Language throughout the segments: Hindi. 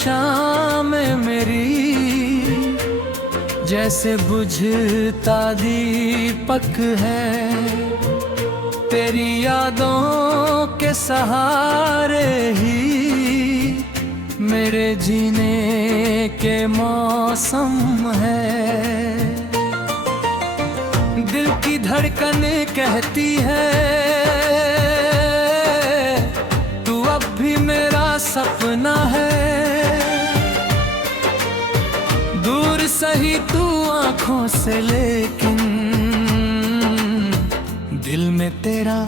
शाम मेरी जैसे बुझता दीपक है, तेरी यादों के सहारे ही मेरे जीने के मौसम है। दिल की धड़कन कहती है तू अब भी मेरा सपना है। दूर सही तू आंखों से लेकिन दिल में तेरा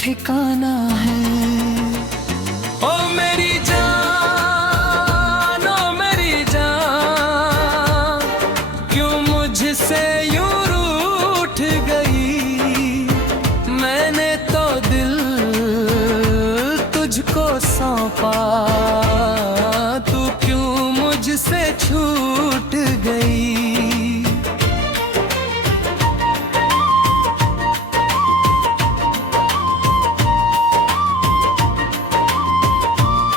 ठिकाना है। ओ मेरी जान, ओ मेरी जान, क्यों मुझसे यूं रूठ गई। मैंने तो दिल तुझको सौंपा, तू क्यों मुझसे छूट गई।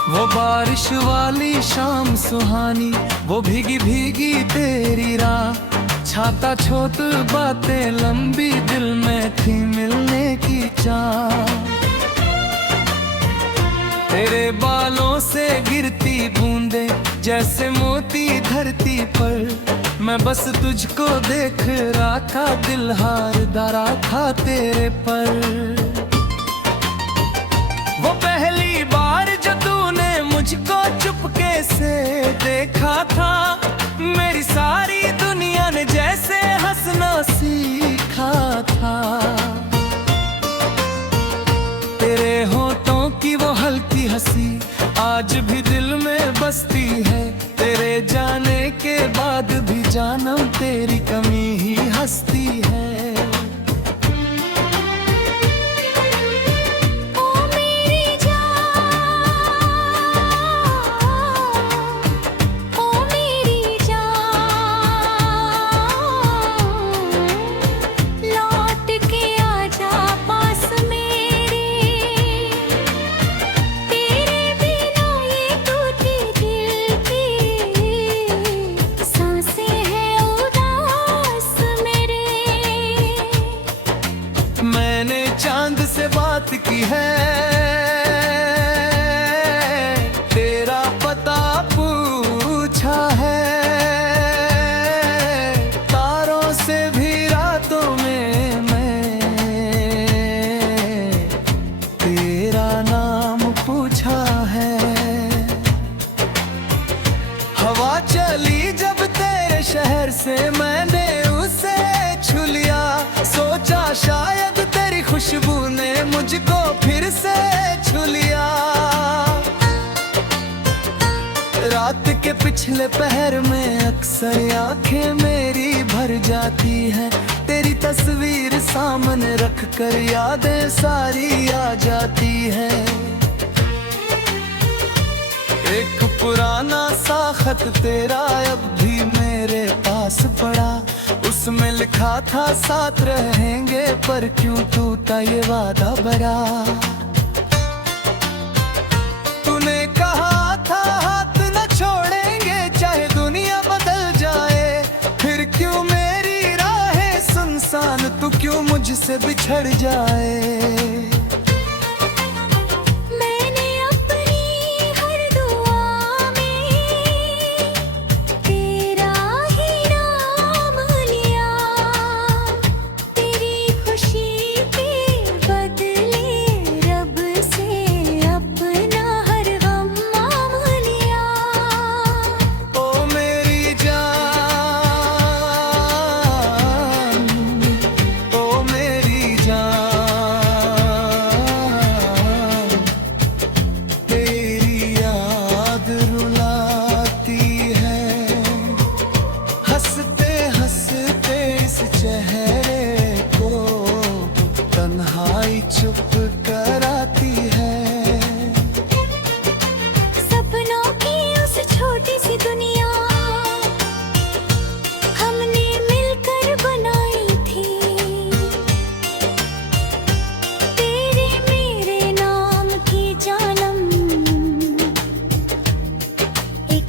वो बारिश वाली शाम सुहानी, वो भीगी भीगी तेरी राह, छाता छोट बातें लंबी दिल में थी मिलने की चाह। तेरे बालों से गिरती बूंदे जैसे मोती धरती पर, मैं बस तुझको देख रहा था, दिल हार धरा था तेरे पर। वो पहली बार जो तूने मुझको चुपके से देखा था, मेरी सारी दुनिया ने जैसे हंसना सीखा था। तेरे होठों की वो हल्की हंसी आज भी दिल में बसती है, तेरे जाने के बाद भी जानम तेरी कमी ही हंसती है। मैंने चांद से बात की है, तेरा पता पूछा है, तारों से भी रातों में मैं तेरा नाम पूछा है। हवा चली जब तेरे शहर से मैंने उसे छू लिया, सोचा शायद तेरी खुशबू ने मुझको फिर से छू लिया। रात के पिछले पहर में अक्सर आंखें मेरी भर जाती हैं, तेरी तस्वीर सामने रख कर यादें सारी आ जाती हैं। एक पुराना सा खत तेरा अब भी मेरे पास पड़ा, उसमें लिखा था साथ रहेंगे, पर क्यों टूटा ये वादा भरा। तूने कहा था हाथ न छोड़ेंगे चाहे दुनिया बदल जाए, फिर क्यों मेरी राहें सुनसान, तू क्यों मुझसे बिछड़ जाए।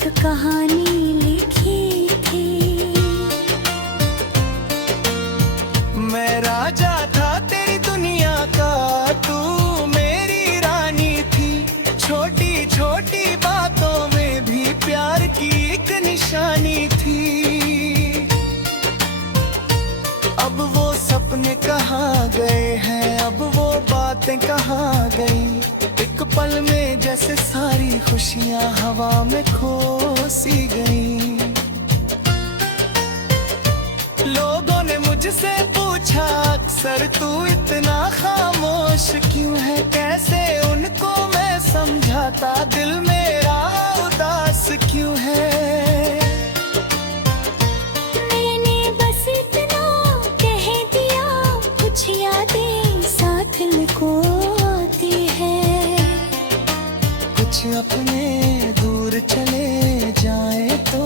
एक कहानी लिखी थी। मैं राजा था तेरी दुनिया का, तू मेरी रानी थी। छोटी छोटी बातों में भी प्यार की एक निशानी थी। अब वो सपने कहाँ गए हैं, अब वो बातें कहाँ गई। एक पल में जैसे सारी खुशियाँ हवा में खो सी गई। लोगों ने मुझसे पूछा अक्सर, तू इतना खामोश क्यों है। कैसे उनको मैं समझाता, दिल मेरा उदास क्यों है। मैंने बस इतना कह दिया, कुछ यादें साथ को आती है। कुछ अपने दूर चले जाए तो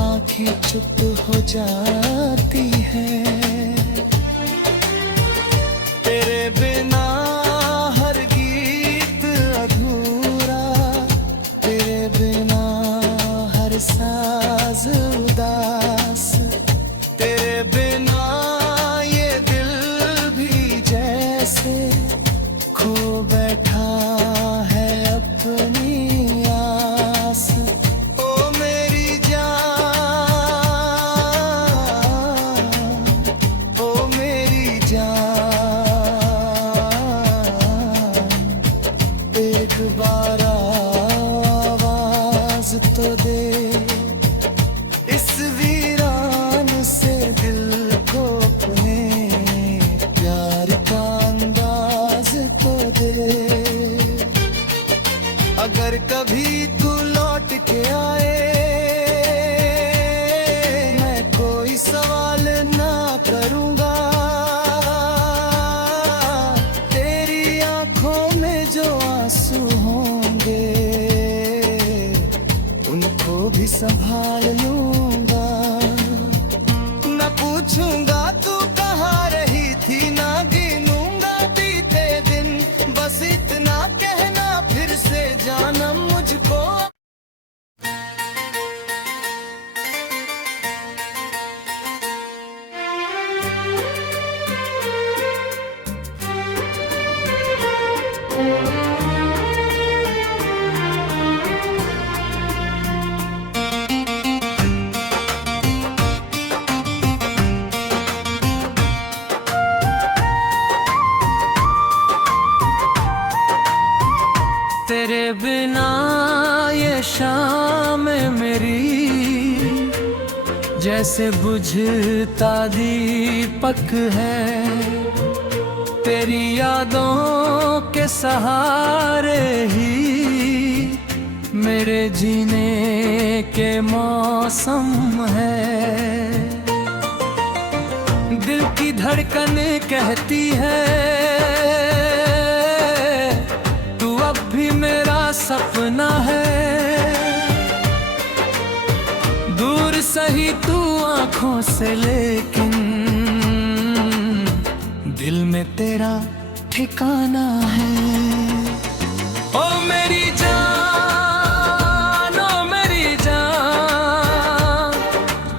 आंखें चुप हो जाती है। तेरे बिना हर गीत अधूरा, तेरे बिना हर साज उदास। तेरे बिना ये दिल भी जैसे खो बैठा है अपनी आस। ओ मेरी जान, ओ मेरी जान, एक बार आवाज तो दे। इस वीरान से दिल को अपने प्यार का अंदाज तो दे। अगर कभी तू लौट के आए, मैं कोई सवाल ना करूंगा। तेरी आंखों में जो आंसू होंगे, उनको भी संभाल लूंगा। न पूछूंगा तू कहाँ रही थी, ना गिनूंगा बीते दिन। बस इतना कहना फिर से जानम मुझको। तेरे बिना ये शाम मेरी जैसे बुझता दीपक है। तेरी यादों के सहारे ही मेरे जीने के मौसम है। दिल की धड़कन कहती है, तू अब भी मेरा सपना है। दूर सही तू आंखों से, लेकिन दिल में तेरा ठिकाना है। ओ मेरी जान, ओ मेरी जान,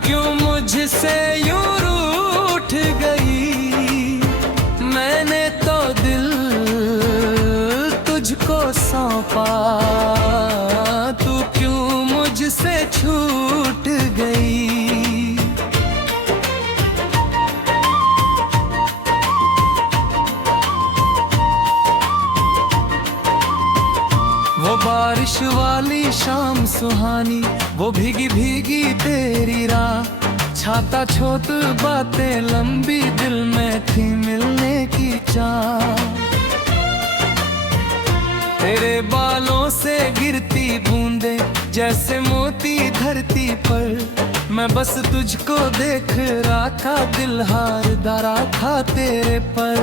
क्यों मुझसे यूं रूठ गई। मैंने तो दिल तुझको सौंपा, तू क्यों मुझसे छूट गई। वो बारिश वाली शाम सुहानी, वो भीगी भीगी तेरी राह। छाता छोट बातें लंबी, दिल में थी मिलने की चाह। तेरे बालों से गिरती बूंदे जैसे मोती धरती पर। मैं बस तुझको देख रहा था, दिल हार धरा था तेरे पर।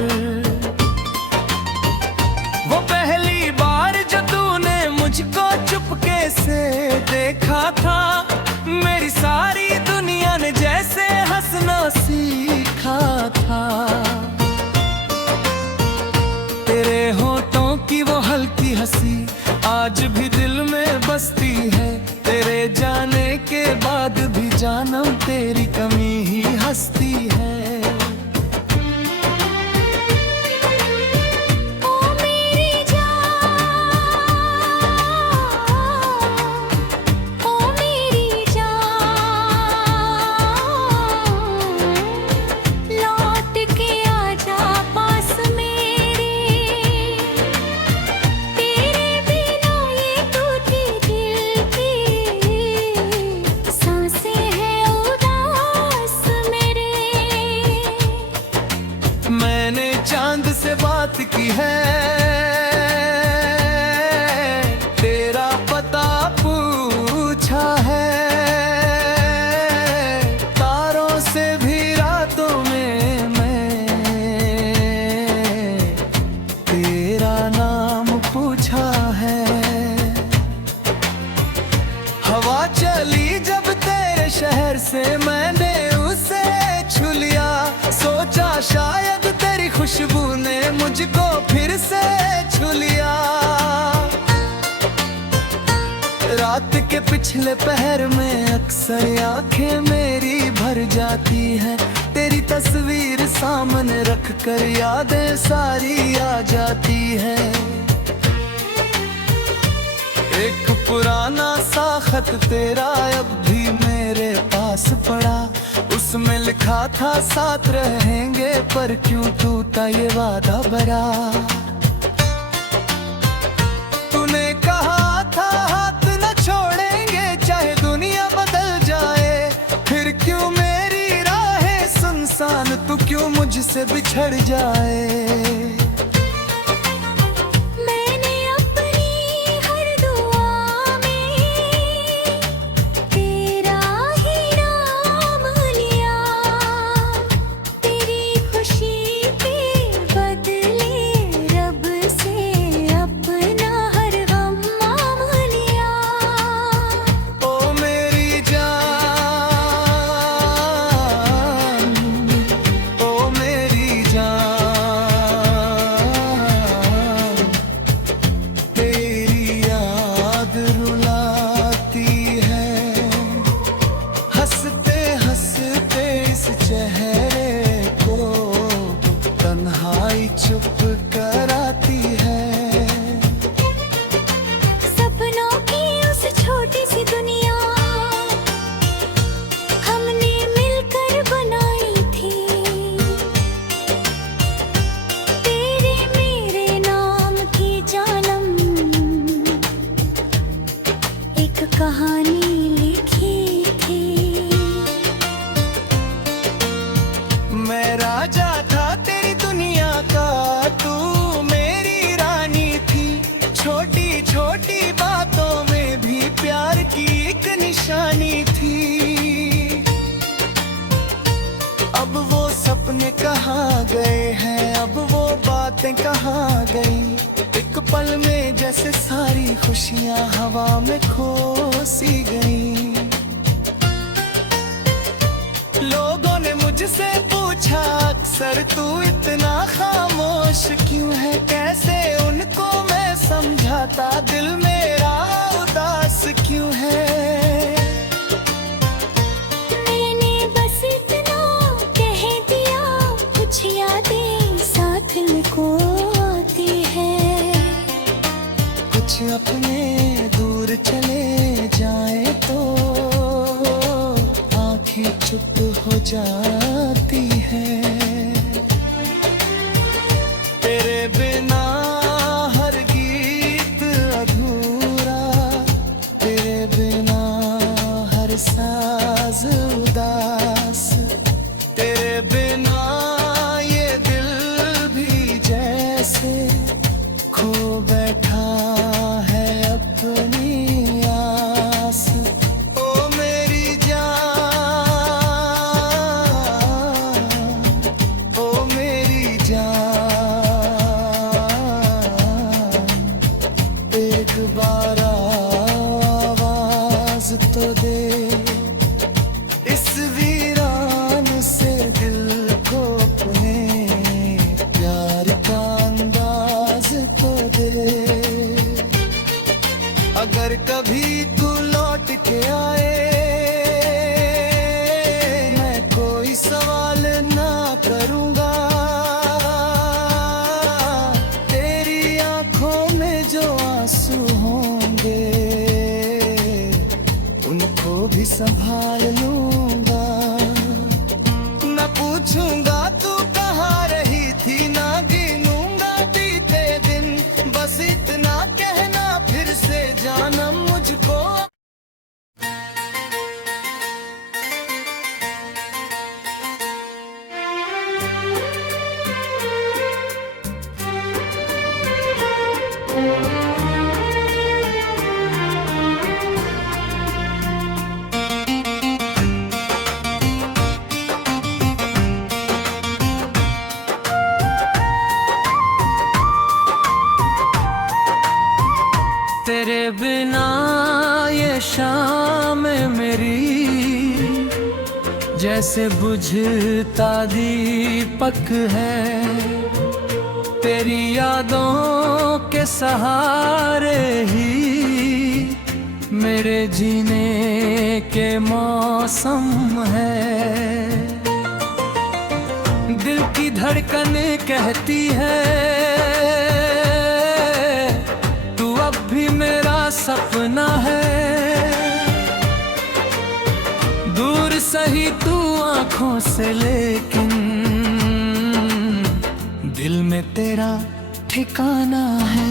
वो पहली बार जो तूने मुझको चुपके से देखा था, मेरी सारी दुनिया ने जैसे हंसना सीखा था। तेरे होठों की वो हल्की हंसी आज भी दिल में बसती हवा चली जब तेरे शहर से मैंने उसे छू लिया। सोचा शायद तेरी खुशबू ने मुझको फिर से छू लिया। रात के पिछले पहर में अक्सर आंखें मेरी भर जाती हैं। तेरी तस्वीर सामने रख कर यादें सारी आ जाती हैं। एक पुराना सा खत तेरा अब भी मेरे पास पड़ा। उसमें लिखा था साथ रहेंगे, पर क्यों टूटा ये वादा भरा। तूने कहा था हाथ न छोड़ेंगे चाहे दुनिया बदल जाए। फिर क्यों मेरी राहें सुनसान, तू क्यों मुझसे बिछड़ जाए। चुप कराती है। सपनों की उस छोटी सी दुनिया हमने मिलकर बनाई थी। तेरे मेरे नाम की जानम एक कहानी लिखी थी। मैं राजा था तेरी दुनिया का, तू मेरी रानी थी। छोटी छोटी बातों में भी प्यार की एक निशानी थी। अब वो सपने कहाँ गए हैं, अब वो बातें कहाँ गई। एक पल में जैसे सारी खुशियाँ हवा में खो सी गई। लोगों ने मुझसे पूछा अक्सर तू इतना खामोश क्यों है। कैसे उनको मैं समझाता दिल मेरा उदास क्यों है। मैंने बस इतना कह दिया, कुछ यादें साथ को आती है। कुछ अपने दूर चले जाए तो आंखें चुप हो जाती है। तेरे बिना हर गीत अधूरा, तेरे बिना हर साज उदास। तेरे बिना ये दिल भी जैसे खो बैठा है अपनी आस। ओ मेरी जान, ओ मेरी जान, एक बार आवाज तो दे। इस वीरान से दिल को अपने प्यार का अंदाज तो दे। अगर कभी तू लौट के आए, मैं कोई सवाल ना करूंगा। तेरी आंखों में जो आंसू होंगे उनको भी संभाल लूंगा। न पूछूंगा तू कहाँ रही थी, ना गिनूंगा बीते दिन। बस इतना कहना फिर से जानम मुझको। जैसे बुझता दीपक है तेरी यादों के सहारे ही मेरे जीने के मौसम है। दिल की धड़कन कहती है तू अब भी मेरा सपना है। दूर सही तू आंखों से लेकिन दिल में तेरा ठिकाना है।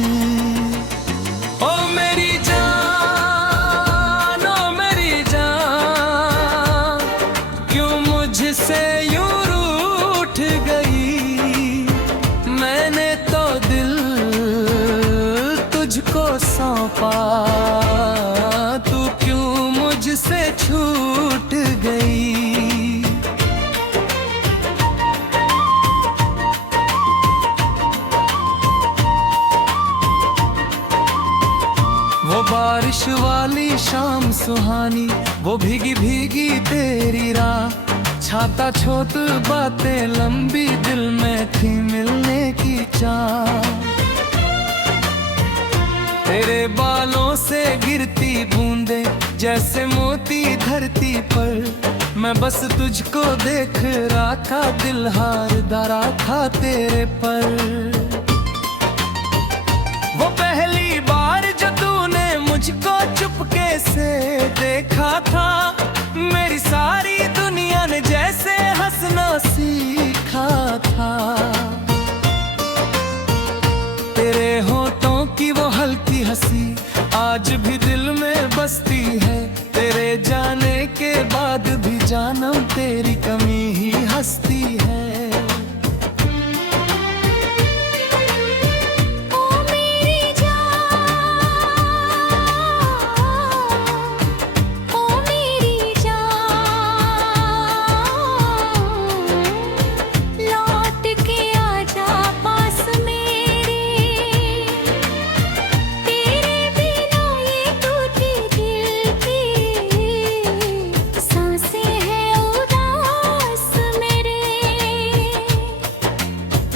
ओ मेरी जान, ओ मेरी जान, क्यों मुझसे यूं रूठ गई। मैंने तो दिल तुझको सौंपा, तू क्यों मुझसे छूट गई। वो बारिश वाली शाम सुहानी, वो भीगी भीगी तेरी राह, छाता छोट बातें लंबी दिल में थी मिलने की चाह। तेरे बालों से गिरती बूंदे जैसे मोती धरती पर, मैं बस तुझको देख रहा था, दिल हार धरा था तेरे पर। वो पहली बार जो तूने मुझको चुपके से देखा था, मेरी सारी दुनिया ने जैसे हंसना सीखा था। तेरे होठों की वो हल्की हंसी आज भी दिल में बसती है। तेरे जाने के बाद भी जानम तेरी कमी ही हंसती है।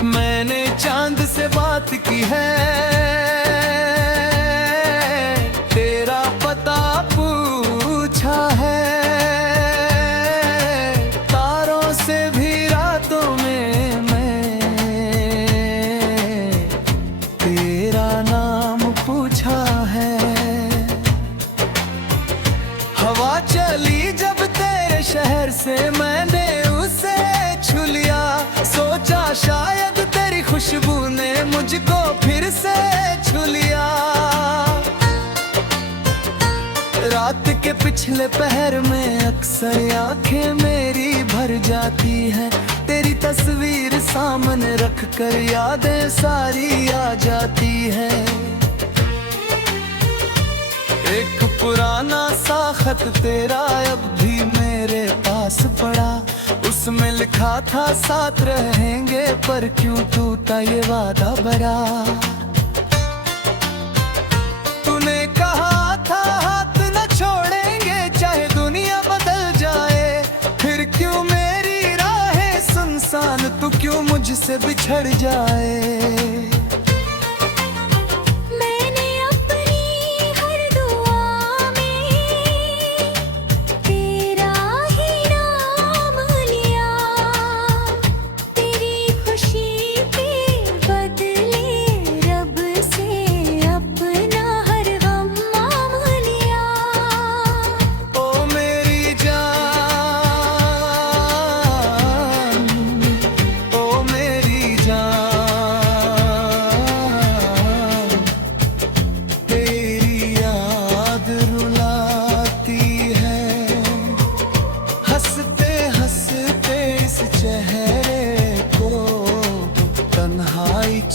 मैंने चांद से बात की है, तेरा पता पूछा है। तारों से भी रातों में मैं तेरा नाम पूछा है। हवा चली जब तेरे शहर से मैंने उसे छू लिया, सोचा शायद तेरी खुशबू ने मुझको फिर से छू लिया। रात के पिछले पहर में अक्सर आंखें मेरी भर जाती हैं, तेरी तस्वीर सामने रख कर यादें सारी आ जाती हैं। एक पुराना सा खत तेरा अब भी मेरे पास पड़ा, उसमें लिखा था साथ रहेंगे, पर क्यों टूटा ये वादा भरा। तूने कहा था हाथ न छोड़ेंगे चाहे दुनिया बदल जाए, फिर क्यों मेरी राहें सुनसान, तू क्यों मुझसे बिछड़ जाए।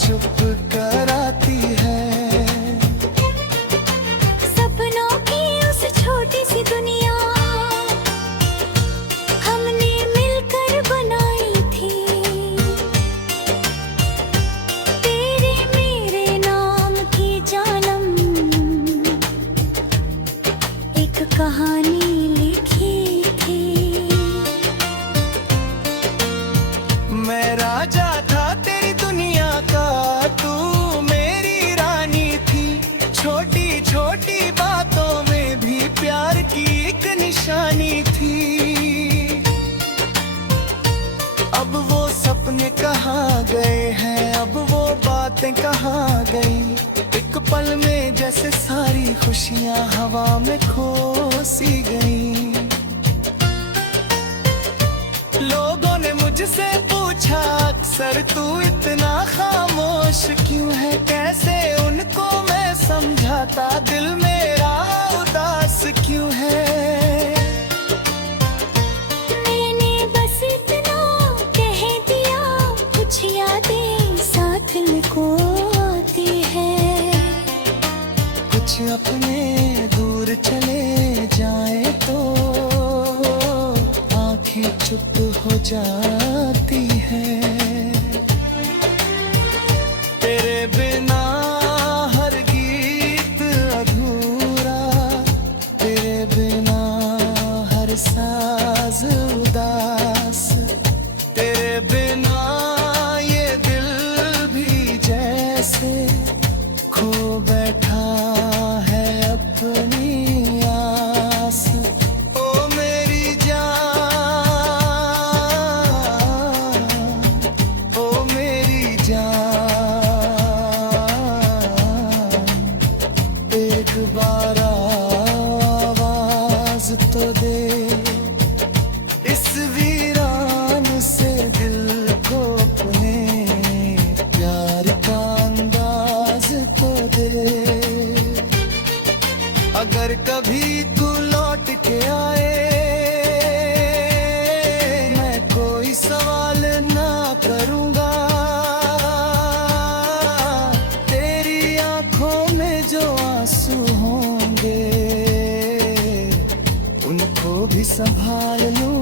चुप कराती है। सपनों की उस छोटी सी दुनिया हमने मिलकर बनाई थी, तेरे मेरे नाम की जानम एक कहानी लिखी थी। खुशियाँ हवा में खो सी गई। लोगों ने मुझसे पूछा अक्सर तू इतना खामोश क्यों है, कैसे उनको मैं समझाता दिल मेरा उदास क्यों है। मैंने बस इतना कह दिया, कुछ यादें साथ को आती है। कुछ अपने दूर चले जाए तो आंखें चुप हो जाती है। तेरे बिना हर गीत अधूरा, तेरे बिना हर साज उदास, तेरे बिना ये दिल भी जैसे खो बैठा है अपनी आस। ओ मेरी जान, ओ मेरी जान, एक बार आवाज तो दे, इस वीरान से दिल को अपने प्यार का अंदाज तो दे। अगर कभी तू लौट के आए, मैं कोई सवाल ना करूंगा। तेरी आंखों में जो आंसू होंगे उनको भी संभाल लूं।